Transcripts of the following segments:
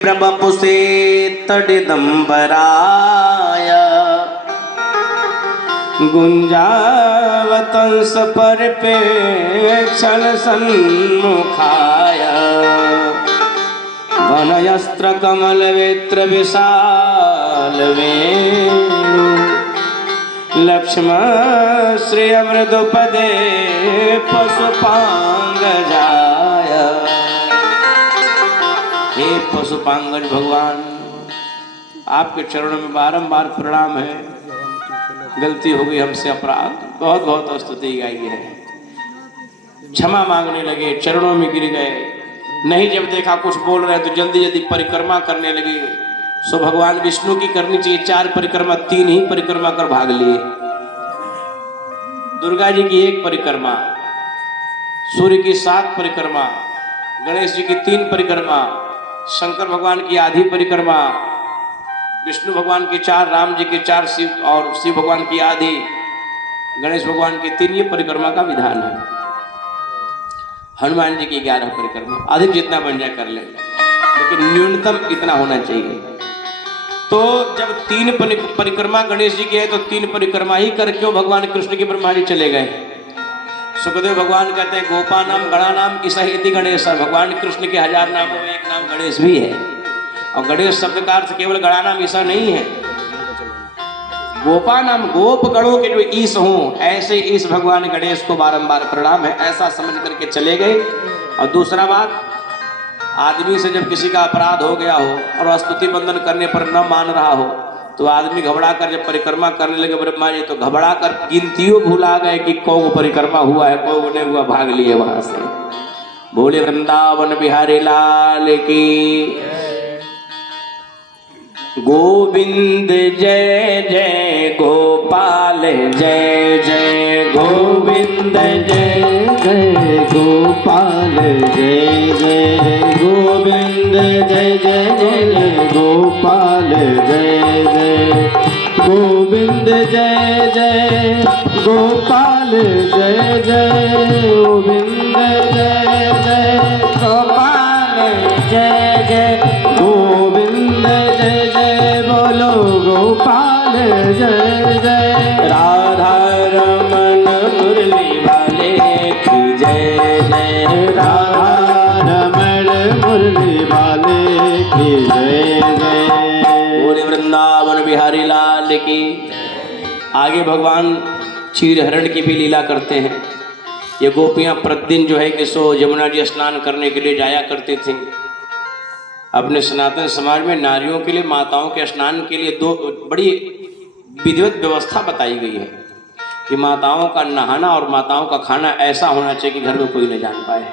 प्रबपुसे तडिदंबराय गुंजावतंस परिपेक्षण सन्मुखाय वनयस्त्र कमल वेत्र विशाल वेणु लक्ष्मण श्री अमृतपदे पशुपांगजाय। हे पशुपांगज भगवान, आपके चरणों में बारंबार प्रणाम है। गलती हो गई हमसे, अपराध, बहुत बहुत स्तुति गाई है। क्षमा मांगने लगे, चरणों में गिर गए। नहीं जब देखा कुछ बोल रहे तो जल्दी जल्दी परिक्रमा करने लगे। सो भगवान विष्णु की करनी चाहिए 4 परिक्रमा, 3 ही परिक्रमा कर भाग लिए। दुर्गा जी की 1 परिक्रमा, सूर्य की 7 परिक्रमा, गणेश जी की 3 परिक्रमा, शंकर भगवान की आधी परिक्रमा, विष्णु भगवान की 4, राम जी की 4, शिव और शिव भगवान की आधी, गणेश भगवान की 3, ये परिक्रमा का विधान है। हनुमान जी की 11 परिक्रमा, अधिक जितना बन जाए कर ले, लेकिन न्यूनतम इतना होना चाहिए। तो जब 3 परिक्रमा गणेश जी की है तो 3 परिक्रमा ही कर क्यों भगवान कृष्ण की ब्रह्मा जी चले गए? सुखदेव भगवान कहते हैं गोपा नाम गणा नाम ईसाहिति गणेश। भगवान कृष्ण के 1000 नामों में एक नाम गणेश भी है। और गणेश शब्द का अर्थ केवल गणा नाम ईसा नहीं है। गोपा नाम गोप गणों के जो ईश हों, ऐसे ईश भगवान गणेश को बारंबार प्रणाम है, ऐसा समझ करके चले गए। और दूसरा बात, आदमी से जब किसी का अपराध हो गया हो और स्तुति बंधन करने पर न मान रहा हो तो आदमी घबरा कर जब परिक्रमा करने लगे ब्रह्मा जी, तो घबरा कर गिनतियों भुला गए कि कौन परिक्रमा हुआ है, कौन नहीं हुआ, भाग लिए वहां से। बोले वृंदावन बिहारी लाल की। गोविंद जय जय गोपाल जय जय गोविंद जय जय गोपाल जय जय गोविंद जय जय जय गोपाल जय जय गोविंद जय जय गोपाल जय जय गोविंद जय जय गोपाल जय जय गोविंद जय जय बोलो गोपाल जय जय। राधा रमन मुरली वाले की जय जय, राधा रमन मुरली वाले की जय जय। बोले वृंदावन बिहारी लाल की। आगे भगवान क्षीर हरण की भी लीला करते हैं। ये गोपियां प्रतिदिन जो है कि सो यमुना जी स्नान करने के लिए जाया करती थी। अपने सनातन समाज में नारियों के लिए, माताओं के स्नान के लिए 2 बड़ी विधिवत व्यवस्था बताई गई है कि माताओं का नहाना और माताओं का खाना ऐसा होना चाहिए कि घर में कोई न जान पाए।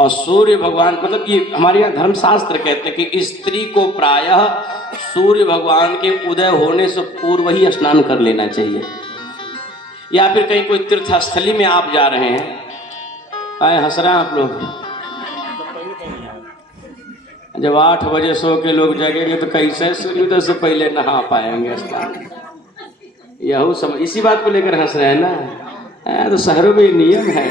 और सूर्य भगवान, मतलब ये हमारे यहाँ धर्मशास्त्र कहते हैं कि स्त्री को प्रायः सूर्य भगवान के उदय होने से पूर्व ही स्नान कर लेना चाहिए। या फिर कहीं कोई तीर्थस्थली में आप जा रहे हैं, हंस रहे हैं आप लोग, जब 8 बजे सो के लोग जगेंगे तो कैसे सूर्योदय से पहले नहा पाएंगे स्नान? यही समझ, इसी बात को लेकर हंस रहे हैं ना। तो शहरों में नियम है,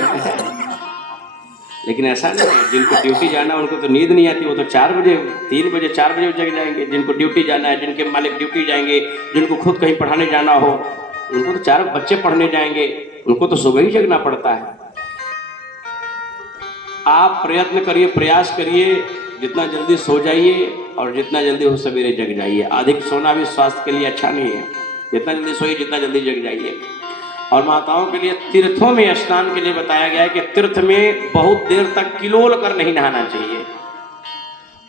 लेकिन ऐसा नहीं है। जिनको ड्यूटी जाना उनको तो नींद नहीं आती, वो तो 4 बजे 3 बजे 4 बजे जग जाएंगे। जिनको ड्यूटी जाना है, जिनके मालिक ड्यूटी जाएंगे, जिनको खुद कहीं पढ़ाने जाना हो, उनको तो 4 बच्चे पढ़ने जाएंगे, उनको तो सुबह ही जगना पड़ता है। आप प्रयत्न करिए, प्रयास करिए, जितना जल्दी सो जाइए और जितना जल्दी हो सवेरे जग जाइए। अधिक सोना भी स्वास्थ्य के लिए अच्छा नहीं है। जितना जल्दी सोइए, जितना जल्दी जग जाइए। और माताओं के लिए तीर्थों में स्नान के लिए बताया गया है कि तीर्थ में बहुत देर तक किलोल कर नहीं नहाना चाहिए।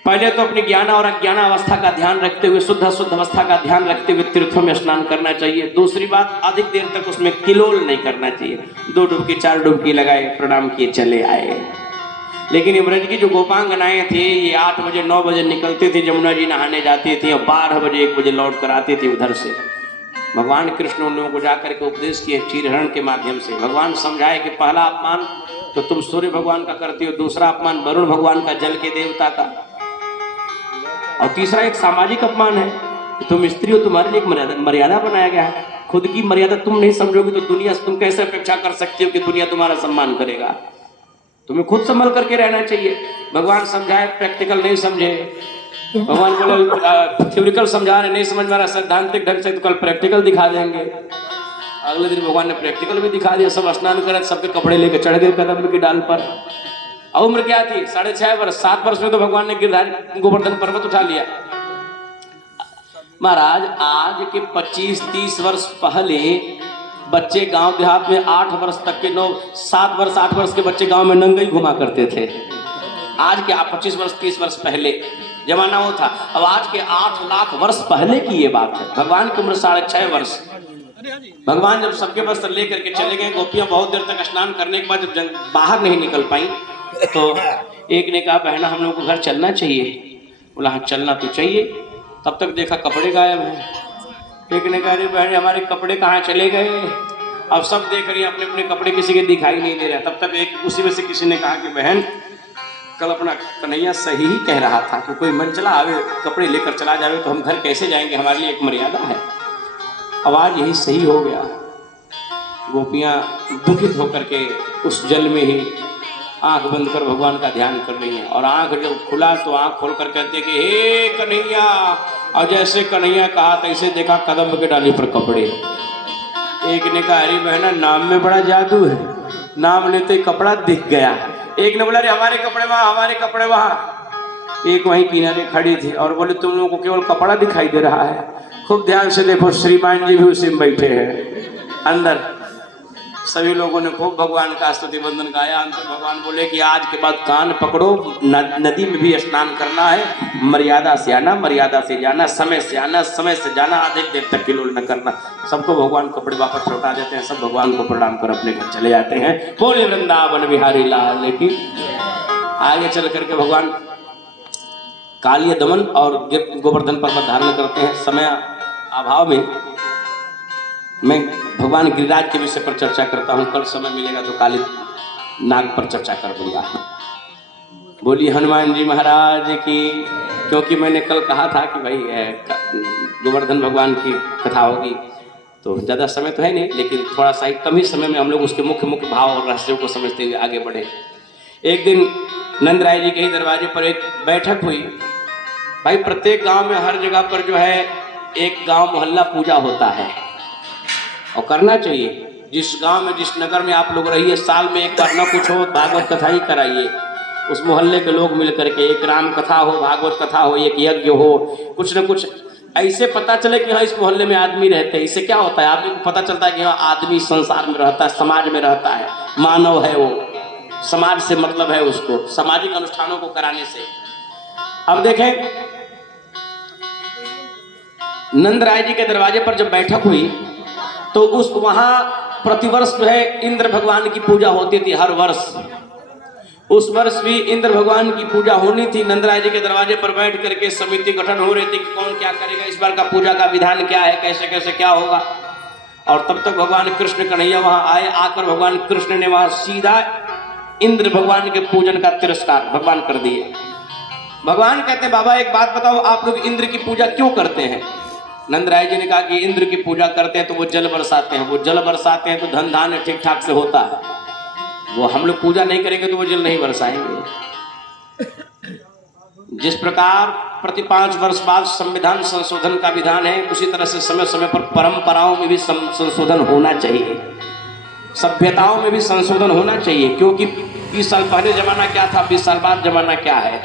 पहले तो अपनी ज्ञान और अज्ञान अवस्था का ध्यान रखते हुए, शुद्ध अवस्था का ध्यान रखते हुए तीर्थों में स्नान करना चाहिए। दूसरी बात, अधिक देर तक उसमें किलोल नहीं करना चाहिए। 2 डुबकी 4 डुबकी लगाए, प्रणाम किए, चले आए। लेकिन ये ब्रज की जो गोपांगनाएं थी, ये 8 बजे 9 बजे निकलती थी, यमुना जी नहाने जाती थी और 12 बजे 1 बजे लौट कर आती थी उधर से। भगवान कृष्ण उन लोगों को जाकर के उपदेश किए क्षीरहरण के माध्यम से। भगवान समझाए कि पहला अपमान तो तुम सूर्य भगवान का करती हो, दूसरा अपमान वरुण भगवान का, जल के देवता का, और तीसरा एक सामाजिक अपमान है कि तुम स्त्री हो, तुम्हारे लिए एक मर्यादा बनाया गया है। खुद की मर्यादा तुम नहीं समझोगे तो दुनिया से तुम कैसे अपेक्षा कर सकती हो कि दुनिया तुम्हारा सम्मान करेगा? तुम्हें खुद संभल करके रहना चाहिए। भगवान समझाए, प्रैक्टिकल नहीं समझे। भगवान बोले थ्योरिकल समझा रहे, नहीं समझ में आ रहा सैद्धांतिक ढंग से, तो कल प्रैक्टिकल दिखा देंगे। अगले दिन भगवान ने प्रैक्टिकल भी दिखा दिया। सब स्नान करे, सबके कपड़े लेके चढ़ गए कदम की डाल पर। अब उम्र क्या थी? 6.5 वर्ष। 7 वर्ष में तो भगवान ने गिरधारी गोवर्धन पर्वत उठा लिया। महाराज आज के 25-30 वर्ष पहले बच्चे गांव देहात में 8 वर्ष तक के 7 वर्ष 8 वर्ष के बच्चे गांव में नंगे ही घुमा करते थे। आज के 25 वर्ष 30 वर्ष पहले जमाना वो था। अब आज के 8 लाख वर्ष पहले की ये बात है। भगवान की उम्र 6.5 वर्ष। भगवान जब सबके वस्त्र लेकर के चले गए, गोपियां बहुत देर तक स्नान करने के बाद जब बाहर नहीं निकल पाई तो एक ने कहा बहना हम लोग को घर चलना चाहिए। बोला हाँ चलना तो चाहिए। तब तक देखा कपड़े गायब हैं। एक ने कहा अरे बहन हमारे कपड़े कहाँ चले गए? अब सब देख रही अपने अपने कपड़े, किसी के दिखाई नहीं दे रहा। तब तक एक उसी में से किसी ने कहा कि बहन कल अपना कन्हैया सही ही कह रहा था कि कोई मन चला आवे कपड़े लेकर चला जावे तो हम घर कैसे जाएंगे, हमारे लिए एक मर्यादा है। आवाज यही सही हो गया। गोपियां दुखित होकर के उस जल में ही आंख बंद कर भगवान का ध्यान कर रही हैं। और आंख जब खुला तो आंख खोल कर कहते कि हे कन्हैया। और जैसे कन्हैया कहा तैसे देखा कदम के डाली पर कपड़े। एक ने कहा अरे बहना नाम में बड़ा जादू है, नाम लेते ही कपड़ा दिख गया। एक ने बोला अरे हमारे कपड़े वहां, हमारे कपड़े वहां। एक वहीं किनारे खड़ी थी और बोले तुम लोगों को केवल कपड़ा दिखाई दे रहा है, खूब ध्यान से देखो श्रीमान जी भी उसी में बैठे हैं अंदर। सभी लोगों ने खूब भगवान का स्तुति वंदन गाया। अंतर भगवान बोले कि आज के बाद कान पकड़ो, नदी में भी स्नान करना है, मर्यादा से आना, मर्यादा से जाना, समय से आना, समय से जाना, अधिक देर तक किलोल न करना। सबको भगवान कपड़े वापस लौटा देते हैं। सब भगवान को प्रणाम कर अपने घर चले जाते हैं। बोले वृंदावन बिहारी लाल की। आगे चल करके भगवान कालिय दमन और गोवर्धन पर्वत धारण करते हैं। समय अभाव में मैं भगवान गिरिराज के विषय पर चर्चा करता हूँ। कल समय मिलेगा तो काली नाग पर चर्चा कर दूंगा। बोली हनुमान जी महाराज की। क्योंकि मैंने कल कहा था कि भाई गोवर्धन भगवान की कथा होगी, तो ज़्यादा समय तो है नहीं, लेकिन थोड़ा सा ही कम ही समय में हम लोग उसके मुख्य मुख्य भाव और रहस्यों को समझते हुए आगे बढ़े। एक दिन नंद राय जी के ही दरवाजे पर एक बैठक हुई। भाई प्रत्येक गांव में हर जगह पर जो है एक गांव मोहल्ला पूजा होता है और करना चाहिए। जिस गांव में जिस नगर में आप लोग रहिए, साल में एक बार ना कुछ हो भागवत कथा ही कराइए। उस मोहल्ले के लोग मिल करके एक राम कथा हो, भागवत कथा हो, एक यज्ञ हो, कुछ न कुछ ऐसे पता चले कि हाँ इस मोहल्ले में आदमी रहते हैं। इससे क्या होता है, आदमी को पता चलता है कि हाँ आदमी संसार में रहता है, समाज में रहता है, मानव है, वो समाज से मतलब है उसको, सामाजिक अनुष्ठानों को कराने से। अब देखें नंद राय जी के दरवाजे पर जब बैठक हुई तो उस वहां प्रतिवर्ष जो है इंद्र भगवान की पूजा होती थी हर वर्ष। उस वर्ष भी इंद्र भगवान की पूजा होनी थी। नंदराय जी के दरवाजे पर बैठ करके समिति गठन हो रही थी कि कौन क्या करेगा, इस बार का पूजा का विधान क्या है, कैसे कैसे क्या होगा। और तब तक भगवान कृष्ण कन्हैया वहां आए। आकर भगवान कृष्ण ने वहां सीधा इंद्र भगवान के पूजन का तिरस्कार भगवान कर दिए। भगवान कहते हैं बाबा एक बात बताओ, आप लोग इंद्र की पूजा क्यों करते हैं? नंदराय जी ने कहा कि इंद्र की पूजा करते हैं तो वो जल बरसाते हैं, वो जल बरसाते हैं तो धन धान्य ठीक ठाक से होता है। वो हम लोग पूजा नहीं करेंगे तो वो जल नहीं बरसाएंगे। जिस प्रकार प्रति 5 वर्ष बाद संविधान संशोधन का विधान है, उसी तरह से समय समय पर परंपराओं में भी संशोधन होना चाहिए, सभ्यताओं में भी संशोधन होना चाहिए। क्योंकि 20 साल पहले जमाना क्या था, 20 साल बाद जमाना क्या है।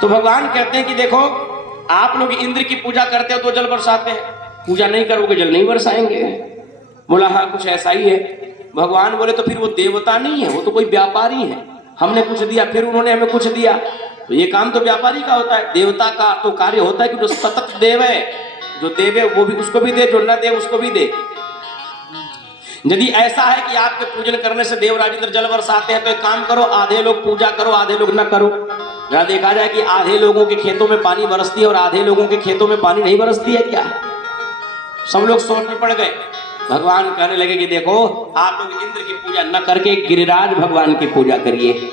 तो भगवान कहते हैं कि देखो आप लोग इंद्र की पूजा करते हो तो जल बरसाते हैं, पूजा नहीं करोगे जल नहीं बरसाएंगे। बोला हाँ कुछ ऐसा ही है। भगवान बोले तो फिर वो देवता नहीं है, वो तो कोई व्यापारी है। हमने कुछ दिया फिर उन्होंने हमें कुछ दिया, तो ये काम तो व्यापारी का होता है। देवता का तो कार्य होता है कि जो सतत देव है, जो देवे वो भी उसको भी दे, जो न दे उसको भी दे। यदि ऐसा है कि आपके पूजन करने से देवराज इंद्र जल बरसाते हैं तो एक काम करो, आधे लोग पूजा करो आधे लोग न करो। जहाँ देखा जाए कि आधे लोगों के खेतों में पानी बरसती है और आधे लोगों के खेतों में पानी नहीं बरसती है क्या? सब लोग सोच में पड़ गए। भगवान कहने लगे कि देखो आप लोग इंद्र की पूजा न करके गिरिराज भगवान की पूजा करिए।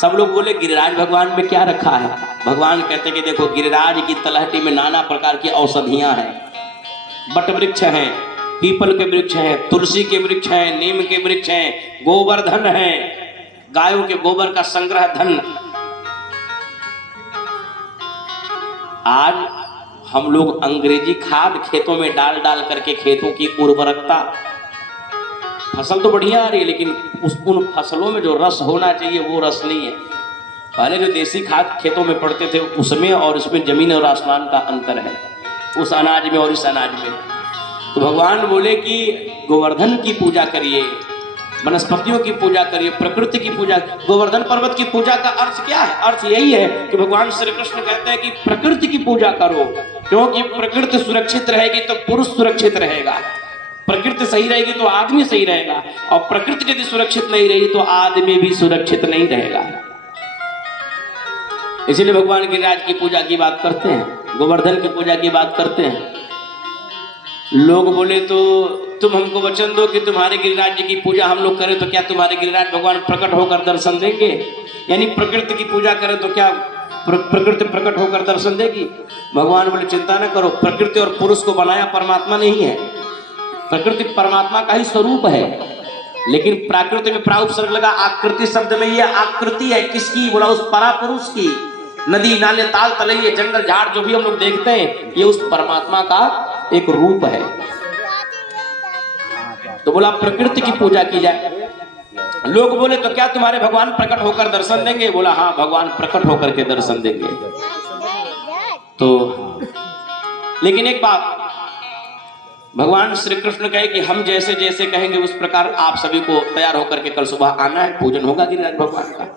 सब लोग बोले गिरिराज भगवान में क्या रखा है? भगवान कहते कि देखो गिरिराज की तलहटी में नाना प्रकार की औषधियां हैं, बट वृक्ष हैं, पीपल के वृक्ष हैं, तुलसी के वृक्ष हैं, नीम के वृक्ष हैं, गोवर्धन है, गायों के गोबर का संग्रह धन, आज हम लोग अंग्रेजी खाद खेतों में डाल डाल करके खेतों की उर्वरकता, फसल तो बढ़िया आ रही है लेकिन उन फसलों में जो रस होना चाहिए वो रस नहीं है। पहले जो देसी खाद खेतों में पड़ते थे उसमें और इसमें जमीन और आसमान का अंतर है, उस अनाज में और इस अनाज में। तो भगवान बोले कि गोवर्धन की पूजा करिए, वनस्पतियों की पूजा करिए, प्रकृति की पूजा। गोवर्धन पर्वत की पूजा का अर्थ क्या है? अर्थ यही है कि भगवान श्री कृष्ण कहते हैं कि प्रकृति की पूजा करो, क्योंकि प्रकृति सुरक्षित रहेगी तो पुरुष सुरक्षित रहेगा, प्रकृति सही रहेगी तो आदमी सही रहेगा, और प्रकृति यदि सुरक्षित नहीं रही तो आदमी भी सुरक्षित नहीं रहेगा। इसीलिए भगवान गिरिराज की पूजा की बात करते हैं, गोवर्धन की पूजा की बात करते हैं। लोग बोले तो तुम हमको वचन दो कि तुम्हारे गिरिराज जी की पूजा हम लोग करें तो क्या तुम्हारे गिरिराज भगवान प्रकट होकर दर्शन देंगे? यानी प्रकृति की पूजा करें तो क्या प्रकृति प्रकट होकर दर्शन देगी? भगवान बोले चिंता न करो, प्रकृति और पुरुष को बनाया परमात्मा नहीं है, प्रकृति परमात्मा का ही स्वरूप है, लेकिन प्राकृति में प्रा उपसर्ग लगा, आकृति शब्द में ये आकृति है किसकी? बोला उस परा पुरुष की। नदी नाले ताल तलैये जंगल झाड़ जो भी हम लोग देखते हैं ये उस परमात्मा का एक रूप है। तो बोला प्रकृति की पूजा की जाए। लोग बोले तो क्या तुम्हारे भगवान प्रकट होकर दर्शन देंगे? बोला हाँ, भगवान प्रकट होकर के दर्शन देंगे। तो लेकिन एक बात, भगवान श्री कृष्ण कहे कि हम जैसे जैसे कहेंगे उस प्रकार आप सभी को तैयार होकर के कल सुबह आना है, पूजन होगा गिरिराज भगवान का।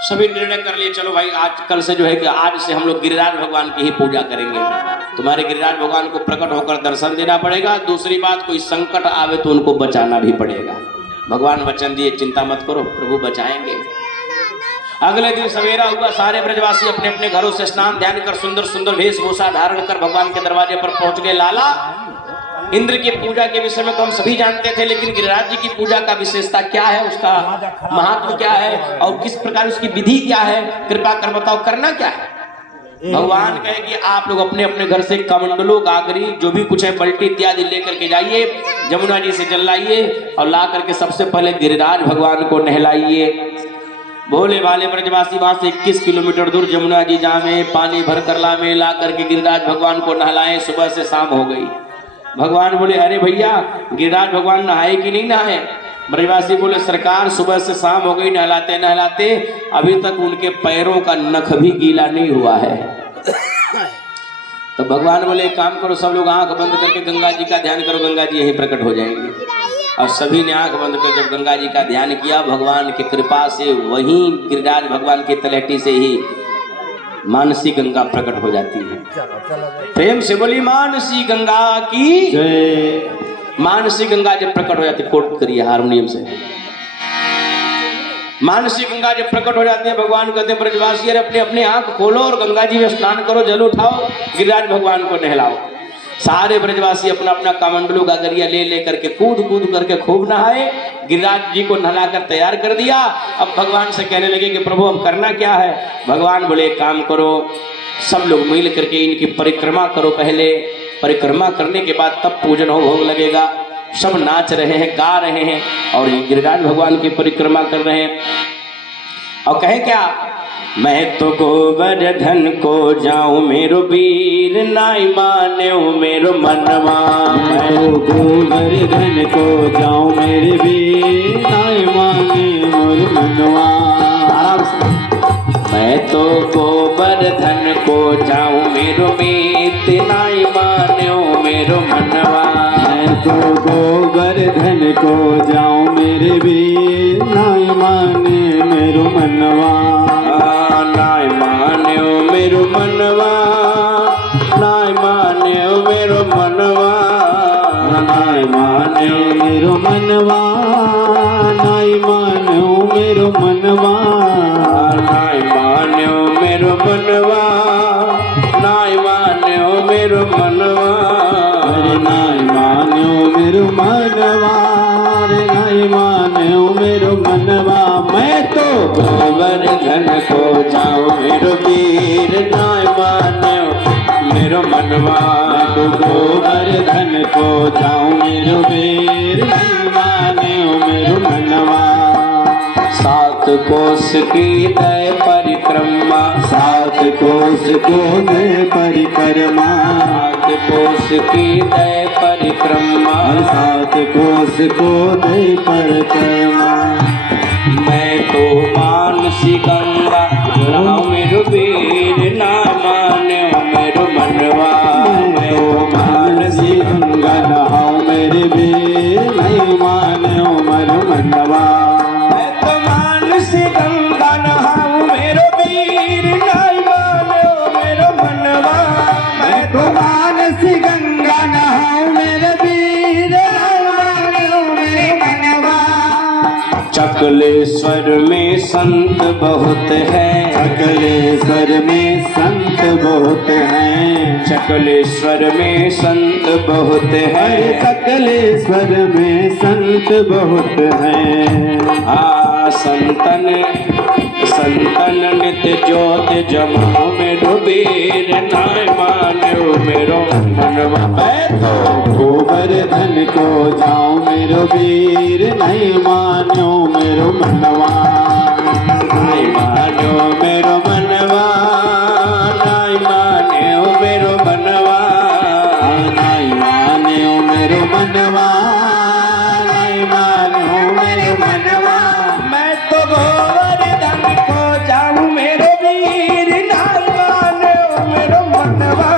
सभी निर्णय कर लिए, चलो भाई आज कल से जो है कि आज से हम लोग गिरिराज भगवान की ही पूजा करेंगे। तुम्हारे गिरिराज भगवान को प्रकट होकर दर्शन देना पड़ेगा। दूसरी बात, कोई संकट आवे तो उनको बचाना भी पड़ेगा। भगवान वचन दिए, चिंता मत करो, प्रभु बचाएंगे। अगले दिन सवेरा हुआ, सारे ब्रजवासी अपने अपने घरों से स्नान ध्यान कर सुंदर सुंदर वेशभूषा धारण कर भगवान के दरवाजे पर पहुंच गए। लाला, इंद्र की पूजा के विषय में तो हम सभी जानते थे, लेकिन गिरिराज जी की पूजा का विशेषता क्या है, उसका महत्व क्या है और किस प्रकार उसकी विधि क्या है, कृपा कर बताओ, करना क्या है? भगवान कहे कि आप लोग अपने अपने घर से कमंडलो गागरी जो भी कुछ है बल्टी इत्यादि लेकर के जाइए, जमुना जी से जल लाइए और ला करके सबसे पहले गिरिराज भगवान को नहलाइए। भोले भाले ब्रजवासी वहां से 21 किलोमीटर दूर जमुना जी जामे, पानी भर कर लामे, ला करके गिरिराज भगवान को नहलाए। सुबह से शाम हो गई। भगवान बोले अरे भैया, गिरिराज भगवान नहाए कि नहीं नहाए? ब्रजवासी बोले सरकार सुबह से शाम हो गई, नहलाते नहलाते अभी तक उनके पैरों का नख भी गीला नहीं हुआ है। तो भगवान बोले काम करो, सब लोग आंख बंद करके गंगा जी का ध्यान करो, गंगा जी यहीं प्रकट हो जाएंगे। और सभी ने आंख बंद कर जब गंगा जी का ध्यान किया, भगवान की कृपा से वहीं गिरिराज भगवान की तलहटी से ही मानसी गंगा प्रकट हो जाती है। प्रेम से बोली मानसी गंगा की जय। मानसी गंगा जब प्रकट हो जाती है, कोट करिए हारमोनियम से, मानसी गंगा जब प्रकट हो जाती है, भगवान कहते हैं ब्रजवासी अरे अपने अपने आंख खोलो और गंगा जी में स्नान करो, जल उठाओ, गिरिराज भगवान को नहलाओ। सारे ब्रजवासी अपना अपना कमंडलू गागरिया ले लेकर के कूद कूद करके खूब नहाए, गिरिराज जी को नहलाकर तैयार कर दिया। अब भगवान से कहने लगे कि प्रभु हम करना क्या है? भगवान बोले काम करो, सब लोग मिल करके इनकी परिक्रमा करो, पहले परिक्रमा करने के बाद तब पूजन हो भोग लगेगा। सब नाच रहे हैं, गा रहे हैं और गिरिराज भगवान की परिक्रमा कर रहे हैं। और कहे क्या, मैं तो गोवर्धन को जाऊं मेरो वीर, नाई माने मेरो मनवा। मैं तो गोवर्धन को जाऊं मेरे वीर, नाई माने मोर मनवा। मैं तो गोवर्धन को जाऊं मेरो मीत, नाई मान्यो मेरो मनवा। मैं तो गोवर्धन को जाऊं मेरे वीर, नाई माने मेरो मनवा। नाई मान्यो मेरो मनवा, नाई मान्यो मेरो मनवा, नाई मान्यो मेरो मनवा, नाई मान्यो मेरो मनवा। नाई मान्यो मेरो मनवा, नाई मान्यो मेरो मनवा। अरे नाई मान्यो मेरो मनवा, अरे नाई मान्यो मेरो मनवा। मैं तो गोवर्धन को जाऊं मेरो वीर, नाई मान्यो मेरो मनवा। तो गोवर्धन को जाऊं मेरो वीर, नाई मान्यो मेरो मनवा। सात कोस की दय परिक्रमा, सात कोस को दे परिक्रमा, सात कोस की दय परिक्रमा, सात कोस को दे परिक्रमा। मैं तो मानसी गंगा नहाऊं मेरो वीर, ना माने मेरो मनवा। मैं तो मानसी गंगा नहाऊं मेरे वीर, नहीं माने मर मनवा। मैं तो मानसी गंगा नहाऊं मेरो वीर, नहीं माने मेरो मनवा। मैं तो मानसी गंगा नहाऊं मेरे वीर, नहीं माने मेरे मनवा। चकलेश्वर में संत बहुत है, सकलेश्वर में संत बहुत हैं, चकलेश्वर में संत बहुत है। सकलेश्वर में संत बहुत हैं। हाँ संतन संतन नित्य ज्योत जमाओ मेरो वीर, नाय मान्यो मेरो मनवा। मैं तो गोवर्धन को जाऊं मेरो वीर, नहीं मान्यो मेरो मनवा। नाय मान्यो मेरो मनवा, नाय मान्यो मेरो मनवा, नहीं मान्यो मेरो मनवा, नहीं मान्यो मेरो मनवा। मैं तो गोवर्धन को जाऊं मेरो वीर, नाय मान्यो मेरो मनवा।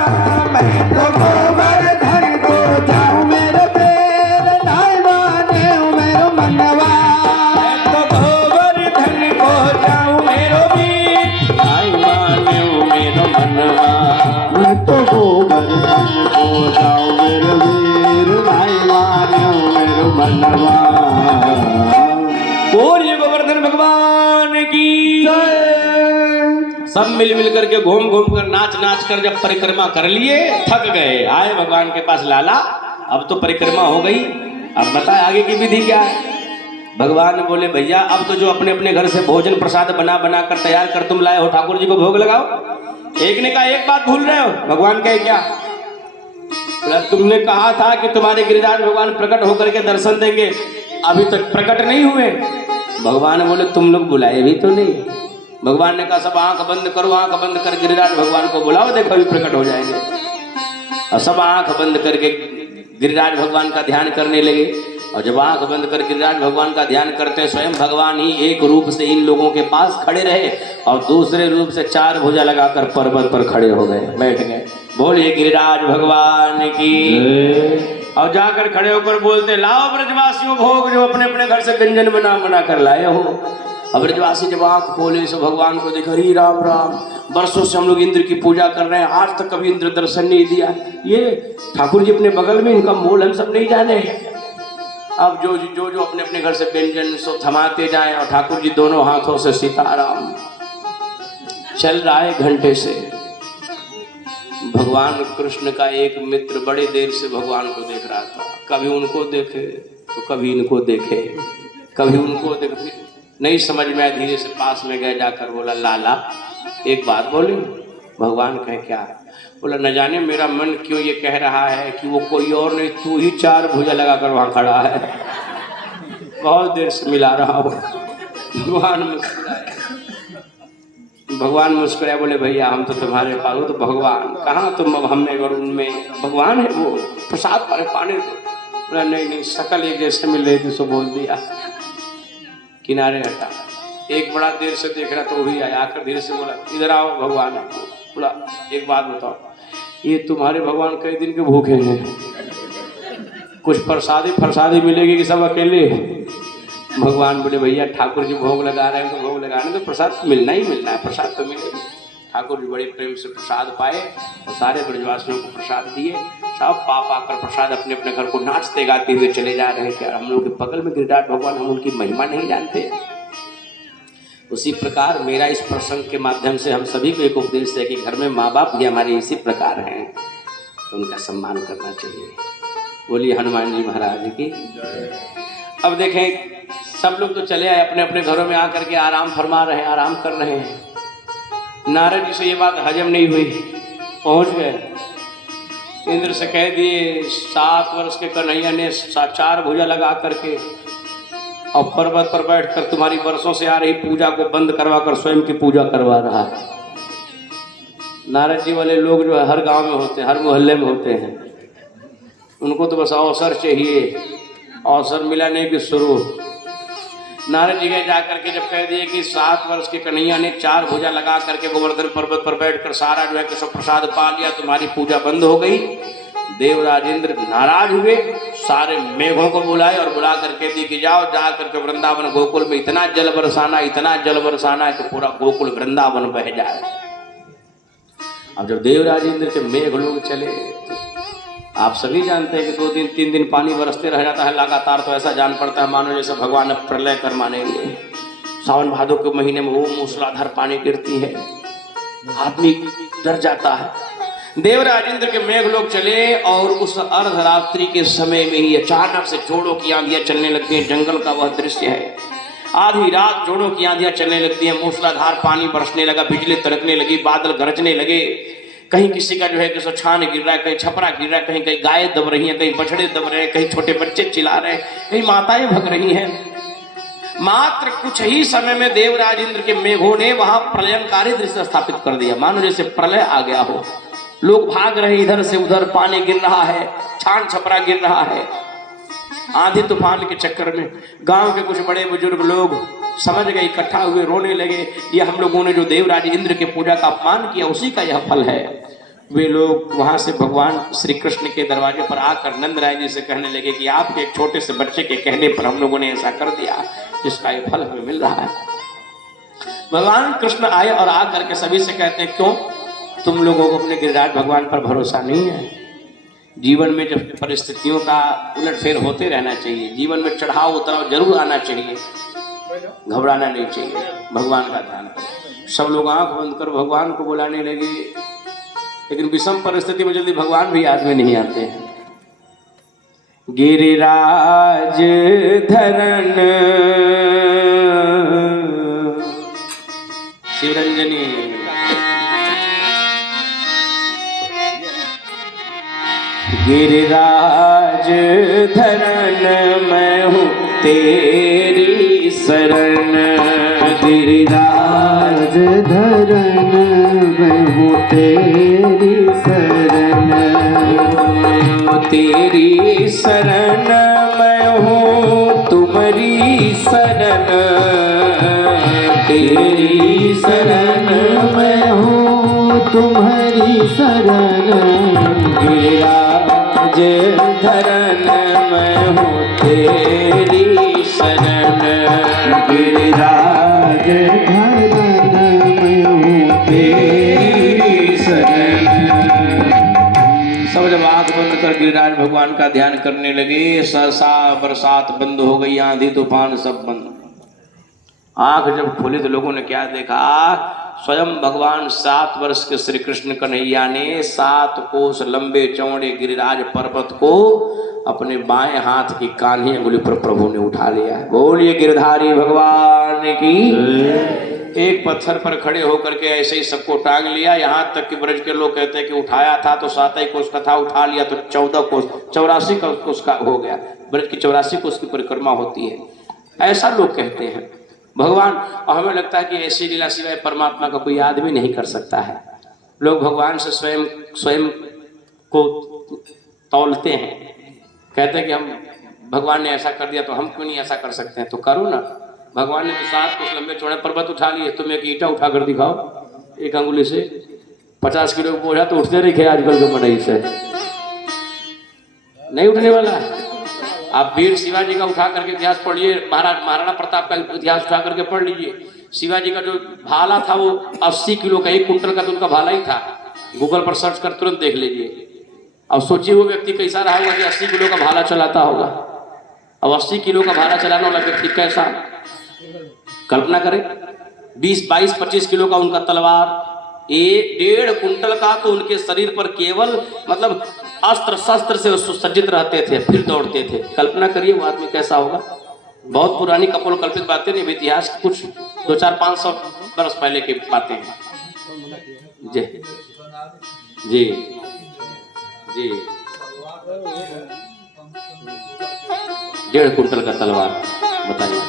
मैं तो गोवर्धन को जाऊं मेरो वीर, नहीं मान्यो मेरो मनवा। मैं तो गोवर्धन को जाऊं मेरो वीर, नाय मान्यो मेरो मनवा। मैं तो गोवर्धन को जाऊं मेरो वीर, नहीं मान्यो मेरो मनवा। बोलिए गोवर्धन भगवान की सब मिल मिल करके घूम घूम कर नाच नाच कर जब परिक्रमा कर लिए, थक गए, आए भगवान के पास, लाला अब तो परिक्रमा हो गई, अब बताए आगे की विधि क्या है। भगवान बोले भैया अब तो जो अपने अपने घर से भोजन प्रसाद बना बना कर तैयार कर तुम लाए हो, ठाकुर जी को भोग लगाओ। एक ने कहा एक बात भूल रहे हो। भगवान कहे क्या? बोला तुमने कहा था कि तुम्हारे गिरिराज भगवान प्रकट होकर के दर्शन देंगे, अभी तक प्रकट नहीं हुए। भगवान बोले तुम लोग बुलाए भी तो नहीं। भगवान ने कहा सब आंख बंद करो, आंख बंद कर गिरिराज भगवान को बुलाओ, देखो अभी प्रकट हो जाएंगे। और सब आंख बंद करके गिरिराज भगवान का ध्यान करने लगे। और जब आंख बंद कर गिरिराज भगवान का ध्यान करते स्वयं भगवान ही एक रूप से इन लोगों के पास खड़े रहे और दूसरे रूप से चार भुजा लगाकर पर्वत पर खड़े हो गए, बैठ गए। बोलिए गिरिराज भगवान की। और जाकर खड़े होकर बोलते लाओ ब्रजवासियों भोग जो अपने अपने घर से व्यंजन बना बना कर लाए हो। अब ब्रजवासी जब आंख खोले सो भगवान को देखा, हरी राम राम, बरसों से हम लोग इंद्र की पूजा कर रहे हैं, आज तक कभी इंद्र दर्शन नहीं दिया। ये ठाकुर जी अपने बगल में, इनका मोल हम सब नहीं जाने। अब जो जो जो अपने अपने घर से व्यंजन सो थमाते जाएं और ठाकुर जी दोनों हाथों से सीताराम चल रहा है घंटे से। भगवान कृष्ण का एक मित्र बड़े देर से भगवान को देख रहा था, कभी उनको देखे तो कभी इनको देखे, कभी उनको देखे, नहीं समझ में आया। धीरे से पास में गए, जाकर बोला लाला एक बात बोले। भगवान कहे क्या? बोला न जाने मेरा मन क्यों ये कह रहा है कि वो कोई और नहीं, तू ही चार भुजा लगाकर वहां खड़ा है, बहुत देर से मिला रहा हूँ। भगवान मुस्कुराए, भगवान मुस्कुराए, बोले भैया हम तो तुम्हारे पास हो, तो भगवान कहाँ तुम, अब हम में और उनमें भगवान है, वो प्रसाद पर पाने दो। बोला नहीं नहीं, शकल एक जैसे मिल रही थी, सो बोल दिया, किनारे हटा। एक बड़ा देर से देख रहा तो वही आया, आकर धीरे से बोला इधर आओ भगवान। बोला एक बात बताओ, ये तुम्हारे भगवान कई दिन के भूखे हैं, कुछ प्रसादी मिलेगी कि सब अकेले? भगवान बोले भैया ठाकुर जी भोग लगा रहे हैं तो भोग लगाने तो प्रसाद मिलना ही मिलना है, प्रसाद तो मिलेगी। ठाकुर जी बड़े प्रेम से प्रसाद पाए और सारे ब्रजवासियों को प्रसाद दिए। सब पाप आकर प्रसाद अपने अपने घर को नाचते गाते हुए चले जा रहे हैं। क्या हम लोग के बगल में गिरिराज भगवान, हम उनकी महिमा नहीं जानते? उसी प्रकार मेरा इस प्रसंग के माध्यम से हम सभी को एक उपदेश है कि घर में माँ बाप भी हमारे इसी प्रकार हैं, तो उनका सम्मान करना चाहिए। बोलिए हनुमान जी महाराज की। अब देखें सब लोग तो चले आए अपने अपने घरों में, आकर के आराम फरमा रहे हैं, आराम कर रहे हैं। नारद जी से ये बात हजम नहीं हुई, पहुंच गए, इंद्र से कह दिए 7 वर्ष के कन्हैया ने 4 भुजा लगा करके और पर्वत पर बैठकर तुम्हारी वर्षों से आ रही पूजा को बंद करवा कर स्वयं की पूजा करवा रहा है। नारद जी वाले लोग जो है हर गांव में होते हैं, हर मोहल्ले में होते हैं, उनको तो बस अवसर चाहिए, अवसर मिला नहीं कि शुरू। नारद जी के जाकर के जब कह दिए कि 7 वर्ष के कन्हैया ने 4 भुजा लगा करके गोवर्धन पर्वत पर बैठकर सारा जो है कि सब प्रसाद पा लिया, तुम्हारी पूजा बंद हो गई। देवराज इंद्र नाराज हुए, सारे मेघों को बुलाए और बुला करके दी कि जाओ जा करके वृंदावन गोकुल में इतना जल बरसाना, इतना जल बरसाना है कि पूरा गोकुल वृंदावन बह जाए। अब जब देवराज इंद्र के मेघ लोग चले तो आप सभी जानते हैं कि 2 दिन 3 दिन पानी बरसते रह जाता है लगातार, तो ऐसा जान पड़ता है मानो जैसे भगवान अब प्रलय कर मानेंगे। सावन भादो के महीने में वो मूसलाधार पानी गिरती है, आदमी डर जाता है। देवराज इंद्र के मेघ लोग चले और उस अर्धरात्रि के समय में ही अचानक से जोड़ों की आंधियां चलने लगती हैं। जंगल का वह दृश्य है, आधी रात जोड़ों की आंधियां चलने लगती हैं, मूसलाधार पानी बरसने लगा, बिजली तड़कने लगी, बादल गरजने लगे। कहीं किसी का जो है कि छान गिर रहा है, कहीं छपरा गिर रहा है, कहीं कहीं गाय दब रही हैं, कहीं बछड़े दब रहे हैं, कहीं छोटे बच्चे चिल्ला रहे हैं, कहीं माताएं भग रही हैं। मात्र कुछ ही समय में देवराज इंद्र के मेघों ने वहां प्रलयंकारी दृश्य स्थापित कर दिया, मानो जैसे प्रलय आ गया हो। लोग भाग रहे इधर से उधर, पानी गिर रहा है, छान छपरा गिर रहा है। आंधी तूफान के चक्कर में गांव के कुछ बड़े बुजुर्ग लोग समझ गए, इकट्ठा हुए, रोने लगे, ये हम लोगों ने जो देवराज इंद्र के पूजा का अपमान किया उसी का यह फल है। वे लोग वहां से भगवान श्री कृष्ण के दरवाजे पर आकर नंद राय जी से कहने लगे कि आपके एक छोटे से बच्चे के कहने पर हम लोगों ने ऐसा कर दिया, जिसका ये फल हमें मिल रहा है। भगवान कृष्ण आए और आकर के सभी से कहते हैं, क्यों तुम लोगों को अपने गिरिराज भगवान पर भरोसा नहीं है? जीवन में जब परिस्थितियों का उलटफेर होते रहना चाहिए, जीवन में चढ़ाव उतराव जरूर आना चाहिए, घबराना नहीं चाहिए, भगवान का ध्यान करो। सब लोग आंख बंद कर भगवान को बुलाने लगे, लेकिन विषम परिस्थिति में जल्दी भगवान भी याद में नहीं आते हैं। गिरिराज धरन शिवरंजनी, गिरिराज धरन मैं हूँ तेरी शरण, गिरिराज धरन मैं हूँ तेरी शरण, तेरी शरण मैं हूँ तुम्हारी शरण, तेरी शरण मैं हूँ तुम्हारी शरण, गिरिराज धरन मैं हूँ तेरी शरण, गिरिराज धरन मैं हूँ तेरी शरण। सब जब आंख बंद कर गिरिराज भगवान का ध्यान करने लगे, सहसा बरसात बंद हो गई, आंधी तूफान सब बंद। आंख जब खोली तो लोगों ने क्या देखा? स्वयं भगवान 7 वर्ष के श्री कृष्ण कन्हैया ने 7 कोस लंबे चौड़े गिरिराज पर्वत को अपने बाएं हाथ की कान्ही अंगुली पर प्रभु ने उठा लिया। बोलिए गिरधारी भगवान की। एक पत्थर पर खड़े होकर के ऐसे ही सबको टांग लिया, यहाँ तक कि ब्रज के लोग कहते हैं कि उठाया था तो 7 ही कोस का था, उठा लिया तो 14 कोस 84 कोस का हो गया। ब्रज की 84 कोस की परिक्रमा होती है, ऐसा लोग कहते हैं भगवान। और हमें लगता है कि ऐसी लीला सिवाय परमात्मा का कोई आदमी नहीं कर सकता है। लोग भगवान से स्वयं को तौलते हैं, कहते हैं कि हम भगवान ने ऐसा कर दिया तो हम क्यों नहीं ऐसा कर सकते हैं? तो करो ना। भगवान ने तो 7 कोस लंबे चौड़े पर्वत उठा लिए, तुम एक ईंटा उठा कर दिखाओ एक अंगुली से, 50 किलो का बोझा तो उठते रखे आजकल के मनाई से, नहीं उठने वाला। आप वीर शिवाजी का उठा करके इतिहास पढ़िए, महाराणा प्रताप का इतिहास उठा करके पढ़ लीजिए। शिवाजी का जो भाला था वो 80 किलो का, 1 कुंटल का तो उनका भाला ही था। गूगल पर सर्च कर तुरंत देख लीजिए। अब सोचिए वो व्यक्ति कैसा रहा होगा कि 80 किलो का भाला चलाता होगा। अब 80 किलो का भाला चलाने वाला व्यक्ति कैसा, कल्पना करें। 20, 22, 25 किलो का उनका तलवार, 1.5 कुंटल का तो उनके शरीर पर केवल मतलब अस्त्र शस्त्र से सुसज्जित रहते थे, फिर दौड़ते थे। कल्पना करिए वो आदमी कैसा होगा। बहुत पुरानी कपोल कल्पित बातें नहीं, इतिहास कुछ 200-500 वर्ष पहले की बातें हैं। जी जी जी 1.5 कुंटल का तलवार, बताइए।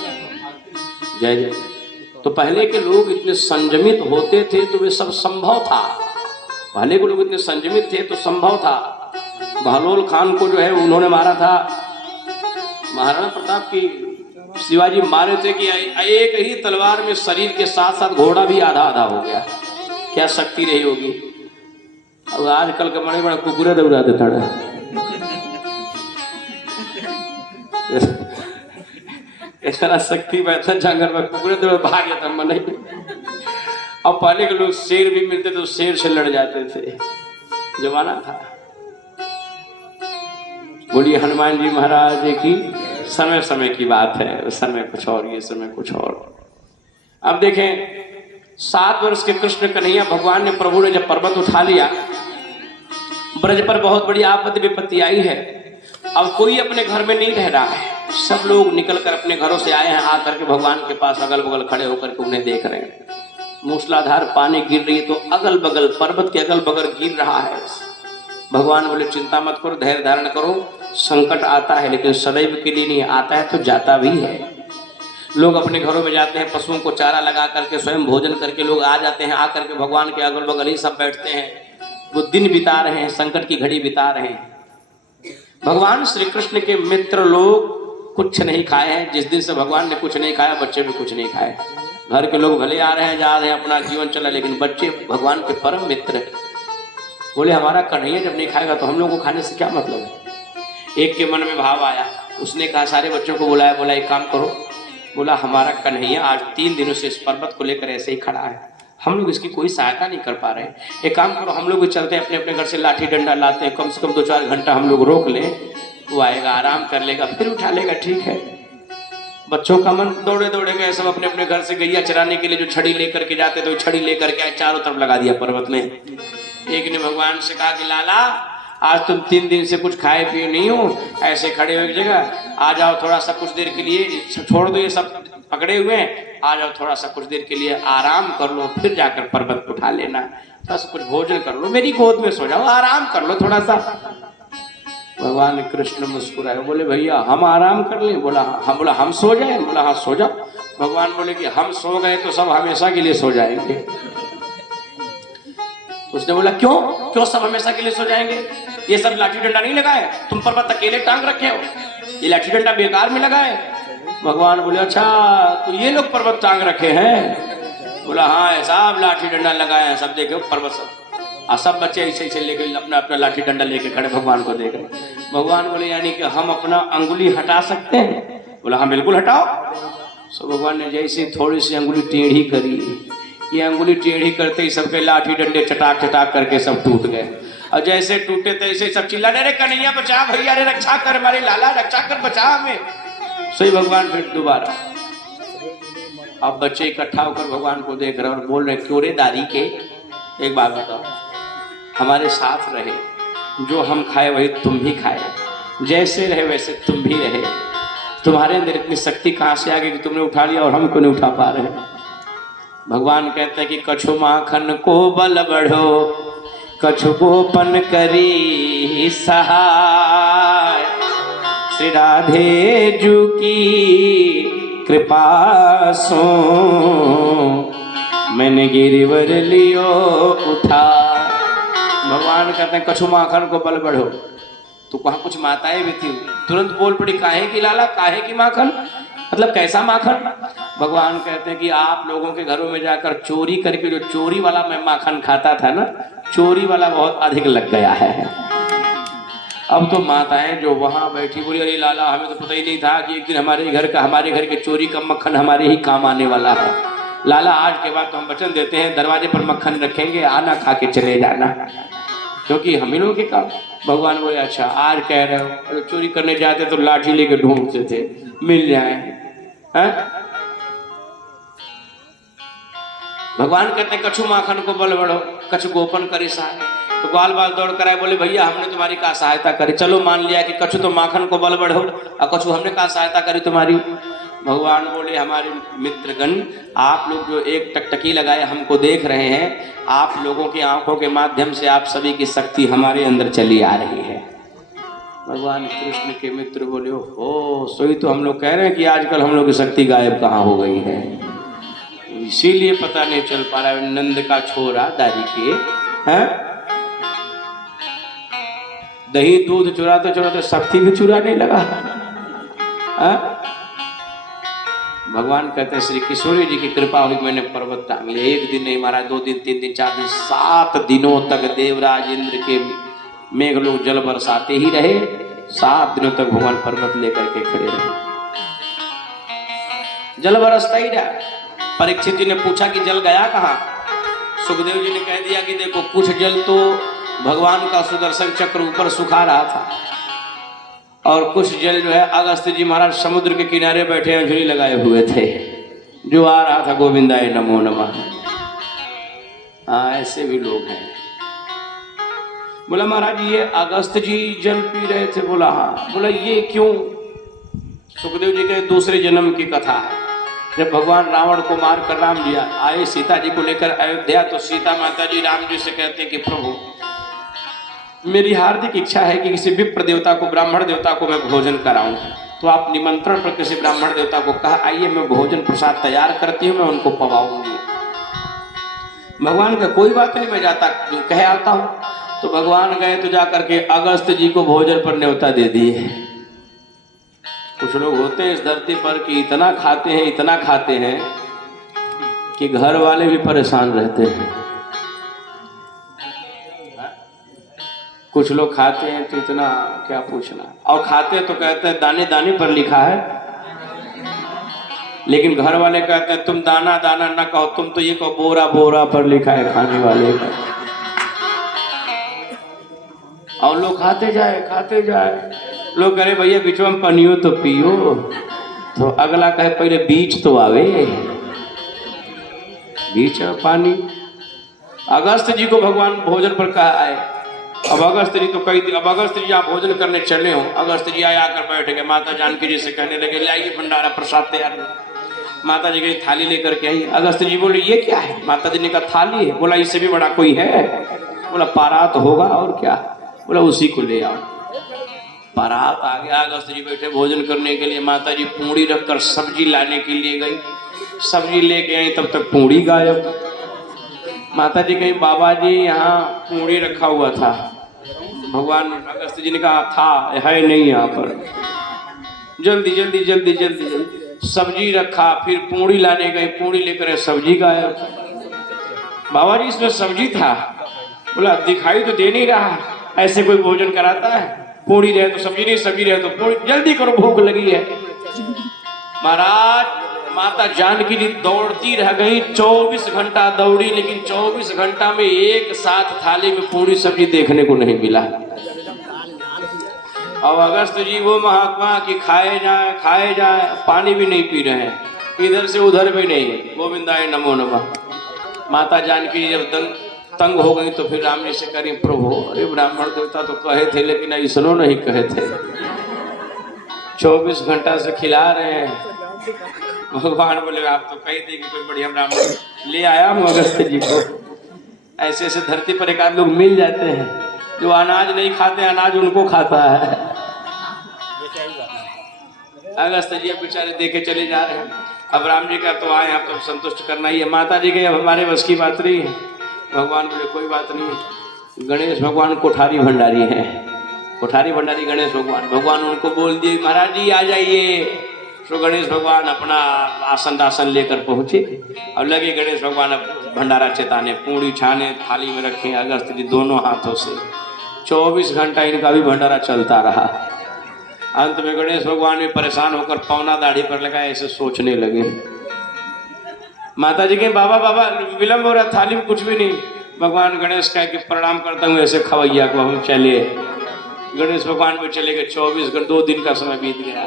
जय जय। तो पहले के लोग इतने संयमित होते थे तो वे सब संभव था। पहले के लोग इतने संयमित थे तो संभव था। बहलोल खान को जो है उन्होंने मारा था, महाराणा प्रताप की शिवाजी मारे थे कि एक ही तलवार में शरीर के साथ साथ घोड़ा भी आधा आधा हो गया। क्या शक्ति रही होगी। अब आजकल के बड़े बड़े कुकुरे दौड़ा देता है। ऐसा शक्ति बैठा जंगल में कुकुरे दौड़ भाग जाता मन। अब पहले के लोग शेर भी मिलते तो शेर से लड़ जाते थे, जमाना था। बोलिए हनुमान जी महाराज की। समय समय की बात है, समय कुछ और, ये समय कुछ और। अब देखें 7 वर्ष के कृष्ण कन्हैया भगवान ने, प्रभु ने जब पर्वत उठा लिया, ब्रज पर बहुत बड़ी आपत्ति विपत्ति आई है। अब कोई अपने घर में नहीं रह रहा है, सब लोग निकल कर अपने घरों से आए हैं, आकर के भगवान के पास अगल बगल खड़े होकर के उन्हें देख रहे हैं। मूसलाधार पानी गिर रही है तो अगल बगल, पर्वत के अगल बगल गिर रहा है। भगवान बोले चिंता मत करो, धैर्य धारण करो, संकट आता है लेकिन सदैव के लिए नहीं, आता है तो जाता भी है। लोग अपने घरों में जाते हैं, पशुओं को चारा लगा करके स्वयं भोजन करके लोग आ जाते हैं, आकर के भगवान के अगल बगल ही सब बैठते हैं, वो दिन बिता रहे हैं, संकट की घड़ी बिता रहे हैं। भगवान श्री कृष्ण के मित्र लोग कुछ नहीं खाए हैं। जिस दिन से भगवान ने कुछ नहीं खाया, बच्चे भी कुछ नहीं खाए। घर के लोग भले आ रहे हैं, जा रहे हैं, अपना जीवन चला, लेकिन बच्चे भगवान के परम मित्र बोले हमारा कन्हैया जब नहीं खाएगा तो हम लोगों को खाने से क्या मतलब है। एक के मन में भाव आया, उसने कहा सारे बच्चों को बुलाया, बोला एक काम करो, बोला हमारा कन्हैया आज 3 दिनों से इस पर्वत को लेकर ऐसे ही खड़ा है, हम लोग इसकी कोई सहायता नहीं कर पा रहे। एक काम करो, हम लोग भी चलते हैं, अपने अपने घर से लाठी डंडा लाते हैं, कम से कम 2-4 घंटा हम लोग रोक लें, वो आएगा, आराम कर लेगा, फिर उठा लेगा, ठीक है। बच्चों का मन दौड़े दौड़े गए, सब अपने अपने घर से गैया चराने के लिए जो छड़ी लेकर के जाते थे, छड़ी लेकर के चारों तरफ लगा दिया पर्वत में। एक ने भगवान से कहा कि लाला आज तुम 3 दिन से कुछ खाए पिए नहीं हो, ऐसे खड़े हो एक जगह, आ जाओ थोड़ा सा कुछ देर के लिए, छोड़ दो ये सब पकड़े हुए हैं, आ जाओ थोड़ा सा कुछ देर के लिए आराम कर लो, फिर जाकर पर्वत उठा लेना, बस कुछ भोजन कर लो, मेरी गोद में सो जाओ, आराम कर लो थोड़ा सा। भगवान कृष्ण मुस्कुराए, बोले भैया हम आराम कर लें? बोला हम। बोला हम सो जाए? बोला हाँ सो जाओ। भगवान बोले कि हम सो गए तो सब हमेशा के लिए सो जाएंगे। उसने बोला क्यों क्यों सब हमेशा के लिए सो जाएंगे? ये सब लाठी डंडा नहीं लगाए, तुम पर्वत अकेले टांग रखे हो, ये लाठी डंडा बेकार में लगाए। भगवान बोले अच्छा तो ये लोग पर्वत टांग रखे हैं? बोला हाँ सब लाठी डंडा लगाए हैं, सब देखे पर्वत सब, और सब बच्चे ऐसे ऐसे लेके अपना अपना लाठी डंडा लेके खड़े भगवान को देख रहे। भगवान बोले यानी कि हम अपना अंगुली हटा सकते हैं? बोला हाँ बिल्कुल हटाओ। सो भगवान ने जैसे थोड़ी सी अंगुली टेढ़ी करी, ये अंगुली टेढ़ी करते ही सबके लाठी डंडे चटाक चटाक करके सब टूट गए, और जैसे टूटे तैसे सब चिल्ला रे कन्हैया बचा भैया, रे रक्षा कर, हमारे लाला रक्षा कर, बचा हमें। सही भगवान फिर दोबारा। अब बच्चे इकट्ठा होकर भगवान को देख रहे और बोल रहे क्यों रे दादी के, एक बात बताओ, हमारे साथ रहे, जो हम खाए वही तुम भी खाए, जैसे रहे वैसे तुम भी रहे, तुम्हारे अंदर इतनी शक्ति कहाँ से आ गई कि तुमने उठा लिया और हम क्यों नहीं उठा पा रहे? भगवान कहते हैं कि कछु माखन को बल बढ़ो, कछु गोपन करी सहाय, श्री राधे जू की कृपा सो मैंने गिरिवर लियो उठा। भगवान कहते हैं कछु माखन को बल बढ़ो, तो वहां कुछ माताएं भी थी, तुरंत बोल पड़ी काहे की लाला, काहे की माखन, मतलब कैसा माखन? भगवान कहते हैं कि आप लोगों के घरों में जाकर चोरी करके जो चोरी वाला मैं माखन खाता था ना, चोरी वाला बहुत अधिक लग गया है। अब तो माताएं जो वहां बैठी बोली अरे लाला हमें तो पता ही नहीं था कि एक दिन हमारे घर के चोरी का मक्खन हमारे ही काम आने वाला है। लाला आज के बाद तो हम वचन देते हैं दरवाजे पर मक्खन रखेंगे, आना खा के चले जाना, क्योंकि हम ही लोगों के काम। भगवान बोले अच्छा आज कह रहे हो, अरे चोरी करने जाते तो लाठी लेके ढूंढते थे, मिल जाए हैं? भगवान कहते हैं कछु माखन को बल बढ़ो, कछु गोपन करे सहाय। तो ग्वाल बाल दौड़ कर आए, बोले भैया हमने तुम्हारी क्या सहायता करी, चलो मान लिया कि कछु तो माखन को बल बढ़ो और कछु हमने क्या सहायता करी तुम्हारी। भगवान बोले हमारे मित्रगण, आप लोग जो एक टकटकी लगाए हमको देख रहे हैं, आप लोगों की आंखों के माध्यम से आप सभी की शक्ति हमारे अंदर चली आ रही है। भगवान कृष्ण के मित्र बोले हो सोई तो हम लोग कह रहे हैं कि आजकल हम लोग की शक्ति गायब कहाँ हो गई है, इसीलिए पता नहीं चल पा रहा है। नंद का छोरा दादी के हैं दही दूध चुराते चुराते शक्ति भी चुराने लगा है? भगवान कहते हैं श्री किशोरी जी की कृपा हुई, मैंने पर्वत टांग लिया। एक दिन नहीं महाराज, 2 दिन 3 दिन 4 दिन 7 दिनों तक देवराज इंद्र के मेघ लोग जल बरसाते ही रहे। 7 दिनों तक भगवान पर्वत लेकर के खड़े रहे, जल बरसता ही रहा। परीक्षित जी ने पूछा कि जल गया कहाँ? सुखदेव जी ने कह दिया कि देखो कुछ जल तो भगवान का सुदर्शन चक्र ऊपर सुखा रहा था, और कुछ जल जो है अगस्त जी महाराज समुद्र के किनारे बैठे अंजलि लगाए हुए थे, जो आ रहा था गोविंदाय नमो नमः। हाँ ऐसे भी लोग हैं। बोला महाराज ये अगस्त जी जल पी रहे थे? बोला हाँ। बोला ये क्यों? सुखदेव जी के दूसरे जन्म की कथा है। जब भगवान रावण को मार कर राम जी आए सीता जी को लेकर अयोध्या, तो सीता माता जी राम जी से कहते हैं कि प्रभु मेरी हार्दिक इच्छा है कि किसी विप्र देवता को, ब्राह्मण देवता को मैं भोजन कराऊं, तो आप निमंत्रण पर किसी ब्राह्मण देवता को कहा आइए मैं भोजन प्रसाद तैयार करती हूँ, मैं उनको पवाऊंगी। भगवान का कोई बात नहीं, मैं जाता कह आता हूँ। तो भगवान गए तो जाकर के अगस्त जी को भोजन पर न्योता दे दिए। कुछ लोग होते हैं इस धरती पर कि इतना खाते हैं कि घर वाले भी परेशान रहते हैं। कुछ लोग खाते हैं तो इतना क्या पूछना, और खाते हैं तो कहते हैं दाने दाने पर लिखा है, लेकिन घर वाले कहते हैं तुम दाना दाना ना कहो, तुम तो ये कहो बोरा बोरा पर लिखा है खाने वाले का। और लोग खाते जाए। लोग कहे भैया बीच में पनियो तो पियो, तो अगला कहे पहले बीच तो आवे, बीच में पानी। अगस्त जी को भगवान भोजन पर कहा आए। अब अगस्त जी तो अब अगस्त जी आप भोजन करने चले हो। अगस्त जी आए, आकर बैठ गए। माता जानकी जी से कहने लगे लाइए भंडारा प्रसाद तैयार। माता जी की थाली लेकर के आई। अगस्त जी बोले ये क्या है? माता जी ने कहा थाली है। बोला इससे भी बड़ा कोई है? बोला पारात होगा और क्या। बोला उसी को ले आओ। बारात आ गया, अगस्त जी बैठे भोजन करने के लिए। माता जी पूड़ी रखकर सब्जी लाने के लिए गई। सब्जी लेके आई, तब तक पूड़ी गायब। माता जी कहीं बाबा जी यहाँ पूड़ी रखा हुआ था। भगवान अगस्त जी ने कहा था, है नहीं यहाँ पर। जल्दी सब्जी रखा, फिर पूड़ी लाने गए। पूड़ी लेकर सब्जी गायब। बाबा जी इसमें सब्जी था। बोला दिखाई तो दे नहीं रहा, ऐसे कोई भोजन कराता है? पूड़ी रहे तो सब्जी नहीं, सब्जी रहे तो पूड़ी। जल्दी करो भूख लगी है। महाराज माता जानकी जी दौड़ती रह गई। 24 घंटा दौड़ी, लेकिन 24 घंटा में एक साथ थाली में पूरी सब्जी देखने को नहीं मिला। और अगस्त जी वो महात्मा कि खाए जाए, पानी भी नहीं पी रहे हैं, इधर से उधर भी नहीं। गोविंदाय नमो नमः। माता जानकी जब तंग हो गई तो फिर राम जी से करी प्रभु अरे ब्राह्मण देवता तो कहे थे, लेकिन ऐसनो नहीं कहे थे, 24 घंटा से खिला रहे हैं। भगवान बोले आप तो कही थे कि कोई बढ़िया ब्राह्मण ले आया हूँ अगस्त जी को। ऐसे ऐसे धरती पर एक आध लोग मिल जाते हैं जो अनाज नहीं खाते, अनाज उनको खाता है। अगस्त जी बेचारे देखे चले जा रहे हैं। अब राम जी का तो आए, आप तो संतुष्ट करना ही है। माता जी के अब हमारे बस की बात नहीं है। भगवान बोले कोई बात नहीं। गणेश भगवान कोठारी भंडारी हैं, कोठारी भंडारी गणेश भगवान। भगवान उनको बोल दिए महाराज जी आ जाइए। तो गणेश भगवान अपना आसन लेकर पहुंचे और लगे गणेश भगवान अब भंडारा चेताने, पूड़ी छाने, थाली में रखे अगस्त जी दोनों हाथों से। 24 घंटा इनका भी भंडारा चलता रहा। अंत में गणेश भगवान भी परेशान होकर पौना दाढ़ी पर लगाए, ऐसे सोचने लगे। माता जी के बाबा विलंब हो रहा, थाली में कुछ भी नहीं। भगवान गणेश कह के प्रणाम करता हूँ ऐसे खवैया को, हम चले। गणेश भगवान भी चले गए। 24 घंटे 2 दिन का समय बीत गया।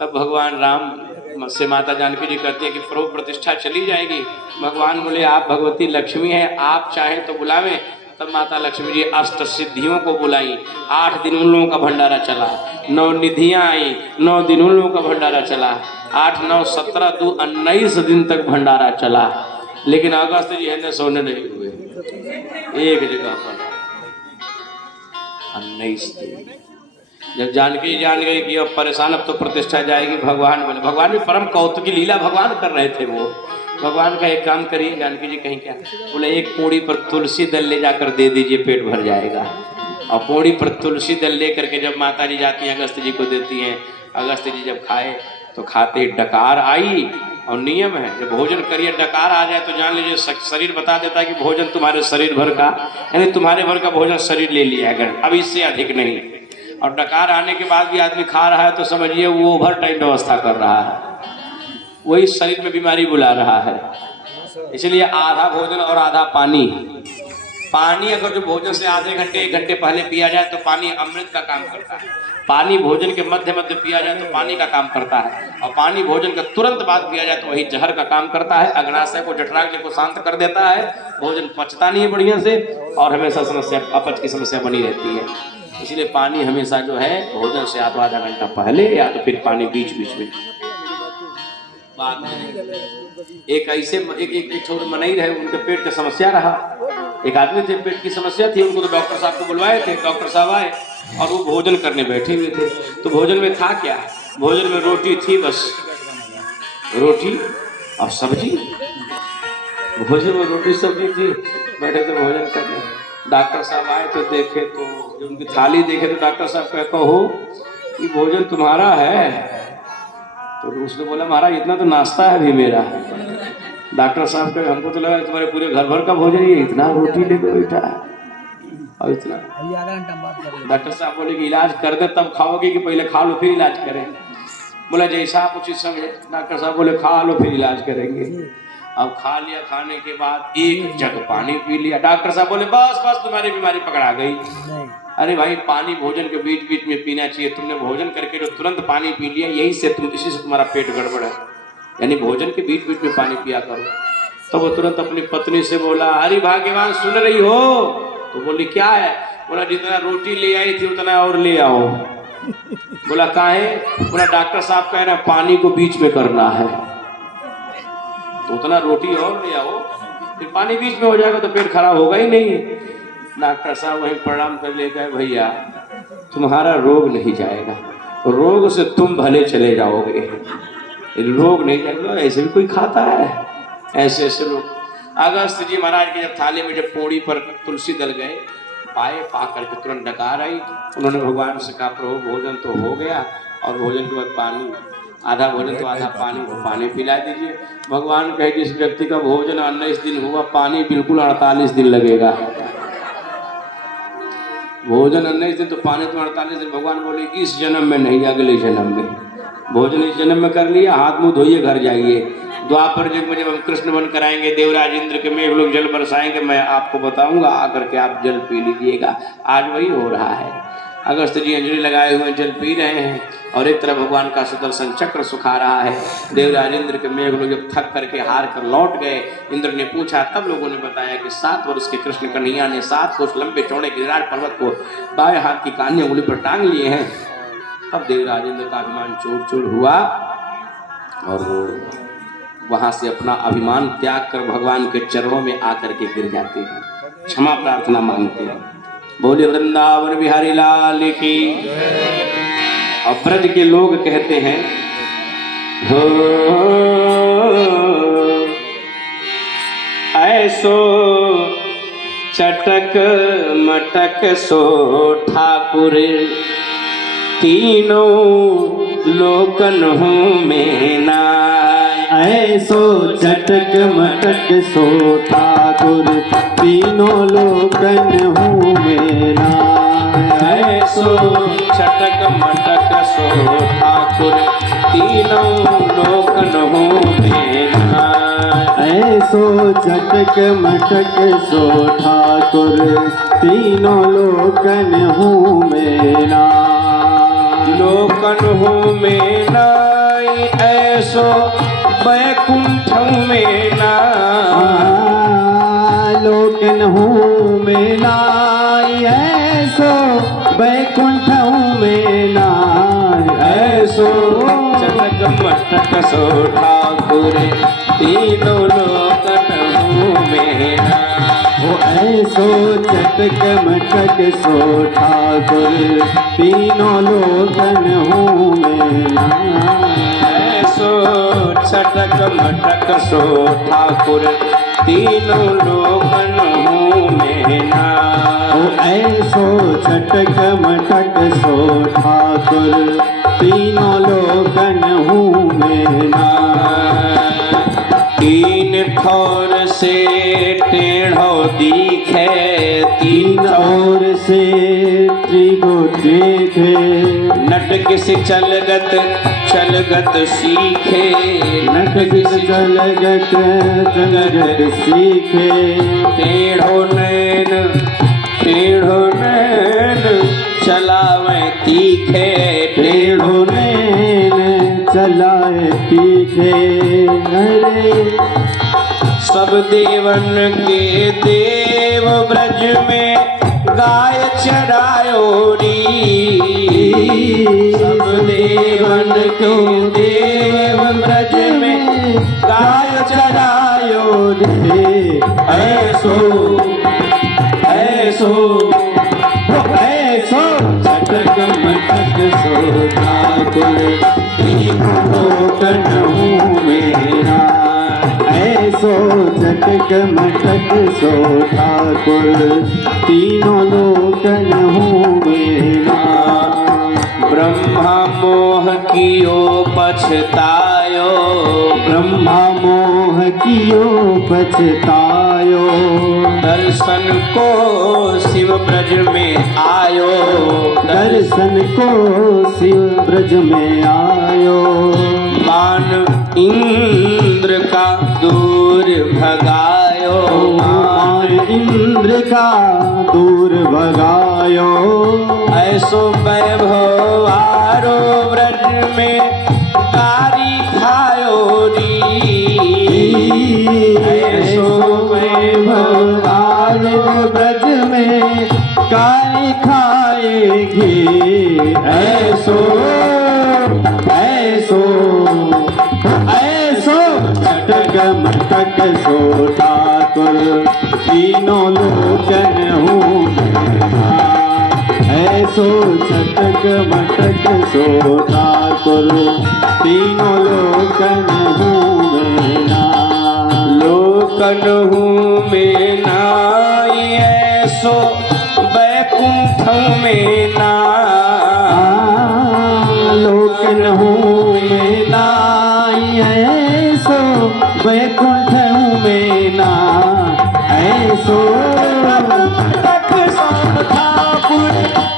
तब भगवान राम से माता जानकी जी कहती है कि प्रभु प्रतिष्ठा चली जाएगी। भगवान बोले आप भगवती लक्ष्मी हैं, आप चाहें तो बुलावें। तब माता लक्ष्मी जी अष्ट सिद्धियों को बुलाई। 8 दिन उन लोगों का भंडारा चला। 9 निधियां आई, 9 दिन उन लोगों का भंडारा चला। 8, 9, 17, 2, 19 दिन तक भंडारा चला। लेकिन अगस्त जी है सोने नहीं हुए एक जगह पर 19 दिन। जब जानकी जान गई कि अब परेशान, अब तो प्रतिष्ठा जाएगी, भगवान बोले, भगवान भी परम कौतुक की लीला भगवान कर रहे थे वो। भगवान का एक काम करिए, जानकी जी कहीं क्या बोले, एक पोड़ी पर तुलसी दल ले जाकर दे दीजिए, पेट भर जाएगा। और पोड़ी पर तुलसी दल ले करके जब माता जी जाती हैं अगस्त जी को देती हैं, अगस्त जी जब खाए तो खाते डकार आई। और नियम है जब भोजन करिए डकार आ जाए तो जान लीजिए शरीर बता देता है कि भोजन तुम्हारे शरीर भर का, यानी तुम्हारे भर का भोजन शरीर ले लिया है, अब इससे अधिक नहीं। और डकार आने के बाद भी आदमी खा रहा है तो समझिए वो ओवर टाइम व्यवस्था कर रहा है, वही शरीर में बीमारी बुला रहा है। इसलिए आधा भोजन और आधा पानी। पानी अगर जो भोजन से आधे घंटे 1 घंटे पहले पिया जाए तो पानी अमृत का काम करता है। पानी भोजन के मध्य मध्य पिया जाए तो पानी का काम करता है। और पानी भोजन के तुरंत बाद पिया जाए तो वही जहर का काम करता है, अग्नाशय को जठराग्नि को शांत कर देता है, भोजन पचता नहीं है बढ़िया से, और हमेशा समस्या अपच की समस्या बनी रहती है। इसलिए पानी हमेशा जो है भोजन से या तो आधा घंटा पहले या तो फिर पानी बीच बीच में। बाद में एक ऐसे एक छोटे मनई रहे, उनके पेट की समस्या रहा। एक आदमी थे, पेट की समस्या थी, उनको तो डॉक्टर साहब को बुलवाए थे। डॉक्टर साहब आए और वो भोजन करने बैठे हुए थे। तो भोजन में था क्या, भोजन में रोटी थी, बस रोटी और सब्जी। भोजन में रोटी सब्जी थी, बैठे थे भोजन करने। डॉक्टर साहब आए तो देखे, तो जब उनकी थाली देखे तो डॉक्टर साहब कहे, कहो ये भोजन तुम्हारा है? तो उसने बोला, महाराज इतना तो नाश्ता है भी मेरा। डॉक्टर साहब कहे, हमको तो लगा तुम्हारे पूरे घर भर का भोजन ही इतना रोटी लेके बैठा है और इतना। डॉक्टर साहब बोले कि इलाज कर दे तब खाओगे कि पहले खा लो फिर इलाज करें? बोला जैसा आप उचित समझे। डॉक्टर साहब बोले खा लो फिर इलाज करेंगे। अब खा लिया, खाने के बाद 1 जग पानी पी लिया। डॉक्टर साहब बोले बस बस तुम्हारी बीमारी पकड़ा गई। अरे भाई पानी भोजन के बीच बीच में पीना चाहिए, तुमने भोजन करके जो तुरंत पानी पी लिया, यही से इसी से तुम्हारा पेट गड़बड़ है। यानी भोजन के बीच बीच में पानी पिया करो। तो वो तुरंत अपनी पत्नी से बोला, अरे भाग्यवान सुन रही हो? तो बोली क्या है? बोला जितना रोटी ले आई थी उतना और ले आओ। बोला काहे? बोला डॉक्टर साहब कह रहे हैं पानी को बीच में करना है, तो उतना रोटी और ले आओ, फिर पानी बीच में हो जाएगा तो पेट खराब होगा ही नहीं। डॉक्टर साहब वहीं प्रणाम कर ले गए, भैया तुम्हारा रोग नहीं जाएगा, रोग से तुम भले चले जाओगे, रोग नहीं जाएगा। ऐसे भी कोई खाता है? ऐसे ऐसे लोग। अगस्त जी महाराज के जब थाली में जब पोड़ी पर तुलसी दल गए, पाए, पा करके तुरंत डकार आई। उन्होंने भगवान से कहा, प्रभु भोजन तो हो गया और भोजन के बाद पानी, आधा भोजन तो आधा पानी, तो पानी पिला दीजिए। भगवान कहे जिस व्यक्ति का भोजन 19 दिन हुआ, पानी बिल्कुल 48 दिन लगेगा। भोजन 19 दिन तो पानी तो 48 दिन। भगवान बोले इस जन्म में नहीं, अगले जन्म में। भोजन इस जन्म में कर लिया, हाथ मुंह धोइए घर जाइए। द्वापर युग में जब हम कृष्ण बन कराएंगे, देवराज इंद्र के मेघ लोग जल बरसाएंगे, मैं आपको बताऊंगा, आकर के आप जल पी लीजिएगा। आज वही हो रहा है। अगस्त जी अंजलि लगाए हुए जल पी रहे हैं और एक तरफ भगवान का सुदर्शन चक्र सुखा रहा है। देवराज इंद्र के मेघ लोग जब थक करके हार कर लौट गए, इंद्र ने पूछा, तब लोगों ने बताया कि 7 वर्ष के कृष्ण कन्हैया ने 7 कोस लंबे चौड़े गिरिराज पर्वत को बाएं हाथ की कान्ही उंगली पर टांग लिए हैं। तब देवराज इंद्र का अभिमान चूर चूर हुआ और वो वहां से अपना अभिमान त्याग कर भगवान के चरणों में आकर के गिर जाते हैं, क्षमा प्रार्थना मांगते हैं। बोले वृंदावन बिहारी लाल की। और ब्रज के लोग कहते हैं, हो ऐसो चटक मटक सो ठाकुर, तीनों लोकन हूँ में नाय। ऐसो चटक मटक सो ठाकुर, तीनों लोकन हूँ में नाय। ऐसो चटक मटक सो ठाकुर, तीनों लोकन हूँ में नाय। ऐसो चटक मटक सो ठाकुर, तीनों लोकन हूँ में नाय। लोकन हूँ में नाय, ऐसो बैकुंठ में नाय। लोकन हूँ में नाय, ऐसो बैकुंठ में नाय। ऐसो चटक मटक सो ठाकुर, तीनों लोकन हूँ में नाय। ओ ऐसो चटक मटक सो ठाकुर तीनों लोकन हूँ मैं ऐसो छटक मटक सो ठाकुर तीनों लोकन हूँ मैं ना। ओ ऐसो चटक मटक सो ठाकुर तीनों लोकन हूँ मैं ना। तीन ठौर से टेढ़ो दिखे तीन ओर से त्रिगो देखे नट किस चलगत सीखे नट किस चलगत चलगत सीखे टेढ़ो नैन चलावे तीखे टेढ़ो नैन चलाए तीखे अरे सब देवन के देव ब्रज में गाय चरायो री। सब देवन के देव ब्रज में गाय चरायो रे ऐसो ऐसो ऐसो चटक मटक सो ठाकुर तीनों लोकन हूँ मेरा ऐसो चटक मटक सो ठाकुर तीनों लोकन हूँ मेरा। ब्रह्मा मोह कियो पछतायो ब्रह्मा मोह कियो पछतायो दर्शन को शिव ब्रज में आयो दर्शन को शिव ब्रज में आयो मान इंद्र का दूर भगायो मान इंद्र का दूर भगायो ऐसो वैभव आरो ब्रज में कारी खायो री। ऐसो वैभव आरो ब्रज में काय खाएगी ऐसो ऐसो ऐसो चटक मटक सो ठाकुर तीनों लोकन हूँ मेरा ऐसो चटक मटक सो ठाकुर तीनों लोकन हूँ मेरा लोकन हूँ में नाई ऐसो बैकुंठ में ना लोकन हूँ मेरा ऐसो बैकुंठ हूँ मेरा ऐसो तक सब ठाकुर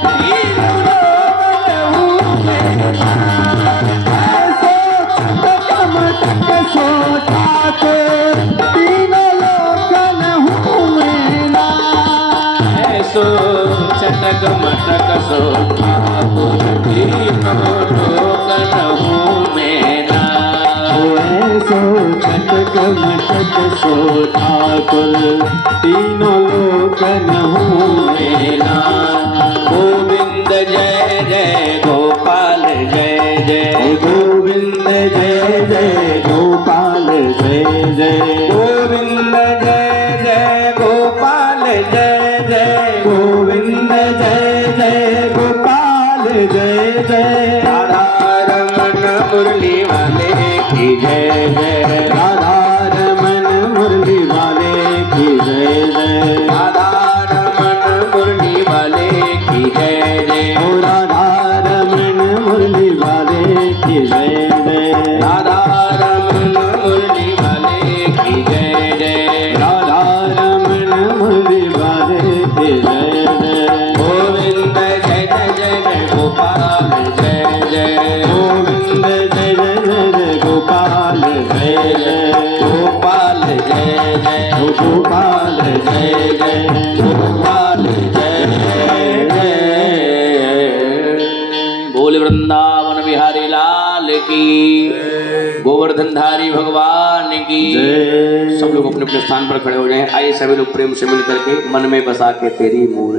तीनों लोकन हूँ में ऐसो चटक मटक सो ठाकुर तीनों लोकन हूँ मेरा ऐसो चटक मटक सो ठाकुर तीनों लोकन हूँ में ना। ऐसो चटक मटक सो ठाकुर तीनों लोकन हूँ मेरा गोविंद जय जय गोपाल जय जय गोविंद जय जय गोपाल जय जय गोविंद जय जय गोपाल जय जय गोविंद जय जय गोपाल जय जय राधा रमन मुरली वाले की जय जय राधा रमन मुरली वाले की जय जय राधा रमन मुरली वाले की जय जय ओ राधा रमन मुरली वाले की जय जय राधा रमन मुरली वाले की जय जय राधा रमन मुरली वाले की जय जय गोविंद जय जय जय जय गोपाल जय जय गोविंद जय जय जय गोपाल जय जय गोपाल जय जय गोपाल जय जय गोपाल जय जय बोल वृंदावन बिहारी लाल की गोवर्धनधारी भगवान की जय। सब लोग अपने अपने स्थान पर खड़े हो जाएं। आइए सभी लोग प्रेम से मिल करके मन में बसा के तेरी मूर्ति